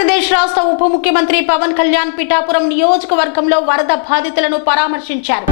ఆంధ్రప్రదేశ్ రాష్ట్ర ఉప ముఖ్యమంత్రి పవన్ కళ్యాణ్ పిఠాపురం నియోజకవర్గంలో వరద బాధితులను పరామర్శించారు.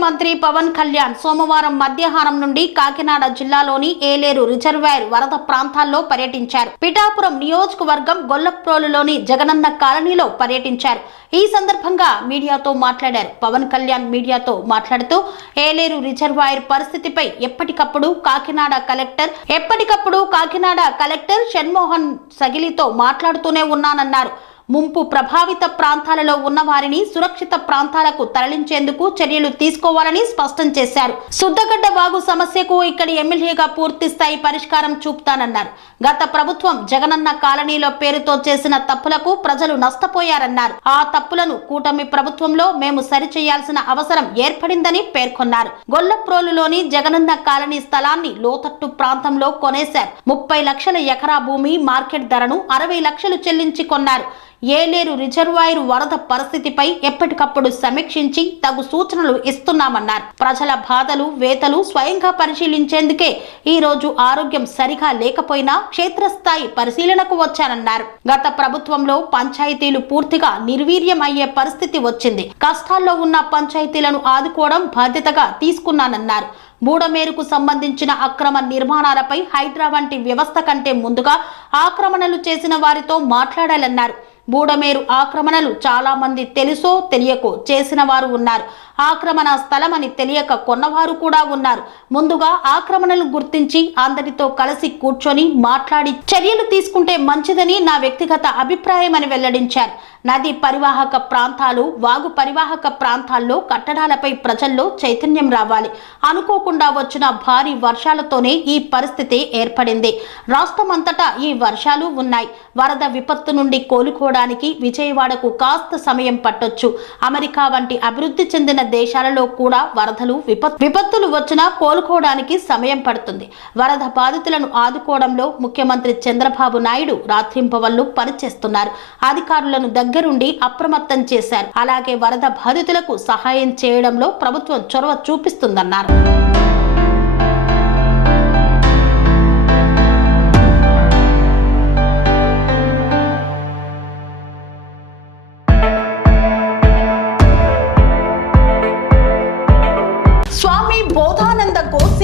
ముఖ్యమంత్రి పవన్ కళ్యాణ్ సోమవారం మధ్యాహ్నం నుండి కాకినాడ జిల్లాలోని ఏలేరు రిజర్వాయర్ వరద ప్రాంతాల్లో పర్యటించారు. పిఠాపురం నియోజకవర్గం గొల్లప్రోలులోని జగనన్న కాలనీలో పర్యటించారు. ఈ సందర్భంగా మీడియాతో మాట్లాడారు. పవన్ కళ్యాణ్ మీడియాతో మాట్లాడుతూ ఏలేరు రిజర్వాయర్ పరిస్థితిపై ఎప్పటికప్పుడు కాకినాడ కలెక్టర్ ఎప్పటికప్పుడు కాకినాడ కలెక్టర్ షణ్మోహన్ సగిలితో మాట్లాడుతూనే ఉన్నానన్నారు. ముంపు ప్రభావిత ప్రాంతాలలో ఉన్న వారిని సురక్షిత ప్రాంతాలకు తరలించేందుకు చర్యలు తీసుకోవాలని స్పష్టం చేశారు. శుద్ధగడ్డ వాగు సమస్యకు ఇక్కడి ఎమ్మెల్యేగా పూర్తి స్థాయి పరిష్కారం చూపుతానన్నారు. గత ప్రభుత్వం జగనన్న కాలనీలో పేరుతో చేసిన తప్పులకు ప్రజలు నష్టపోయారన్నారు. ఆ తప్పులను కూటమి ప్రభుత్వంలో మేము సరిచేయాల్సిన అవసరం ఏర్పడిందని పేర్కొన్నారు. గొల్లప్రోలులోని జగనన్న కాలనీ స్థలాన్ని లోతట్టు ప్రాంతంలో కొనేశారు. ముప్పై లక్షల ఎకరా భూమి మార్కెట్ ధరను అరవై లక్షలు చెల్లించి కొన్నారు. ఏలేరు రిజర్వాయర్ వరద పరిస్థితిపై ఎప్పటికప్పుడు సమీక్షించి తగు సూచనలు ఇస్తున్నామన్నారు. ప్రజల బాధలు వేతలు స్వయంగా పరిశీలించేందుకే ఈ రోజు ఆరోగ్యం సరిగా లేకపోయినా క్షేత్రస్థాయి పరిశీలనకు వచ్చానన్నారు. గత ప్రభుత్వంలో పంచాయతీలు పూర్తిగా నిర్వీర్యం అయ్యే పరిస్థితి వచ్చింది. కష్టాల్లో ఉన్న పంచాయతీలను ఆదుకోవడం బాధ్యతగా తీసుకున్నానన్నారు. బూడమేరుకు సంబంధించిన అక్రమ నిర్మాణాలపై హైడ్రా వంటి వ్యవస్థ కంటే ముందుగా ఆక్రమణలు చేసిన వారితో మాట్లాడాలన్నారు. బూడమేరు ఆక్రమణలు చాలా మంది తెలుసో తెలియకో చేసిన వారు ఉన్నారు. ఆక్రమణ స్థలమని తెలియక కొన్నవారు కూడా ఉన్నారు. ముందుగా ఆక్రమణలు గుర్తించి అందరితో కలిసి కూర్చొని మాట్లాడి చర్యలు తీసుకుంటే మంచిదని నా వ్యక్తిగత అభిప్రాయం అని వెల్లడించారు. నది పరివాహక ప్రాంతాలు వాగు పరివాహక ప్రాంతాల్లో కట్టడాలపై ప్రజల్లో చైతన్యం రావాలి. అనుకోకుండా వచ్చిన భారీ వర్షాలతోనే ఈ పరిస్థితి ఏర్పడింది. రాష్ట్రమంతటా ఈ వర్షాలు ఉన్నాయి. వరద విపత్తు నుండి కోలుకోవడం చేరుకోవడానికి విజయవాడకు కాస్త సమయం పట్టొచ్చు. అమెరికా వంటి అభివృద్ధి చెందిన దేశాలలో కూడా వరదలు విపత్ విపత్తులు వచ్చినా కోలుకోవడానికి సమయం పడుతుంది. వరద బాధితులను ఆదుకోవడంలో ముఖ్యమంత్రి చంద్రబాబు నాయుడు రాత్రింపవల్లు పనిచేస్తున్నారు. అధికారులను దగ్గరుండి అప్రమత్తం చేశారు. అలాగే వరద బాధితులకు సహాయం చేయడంలో ప్రభుత్వం చొరవ చూపిస్తుందన్నారు.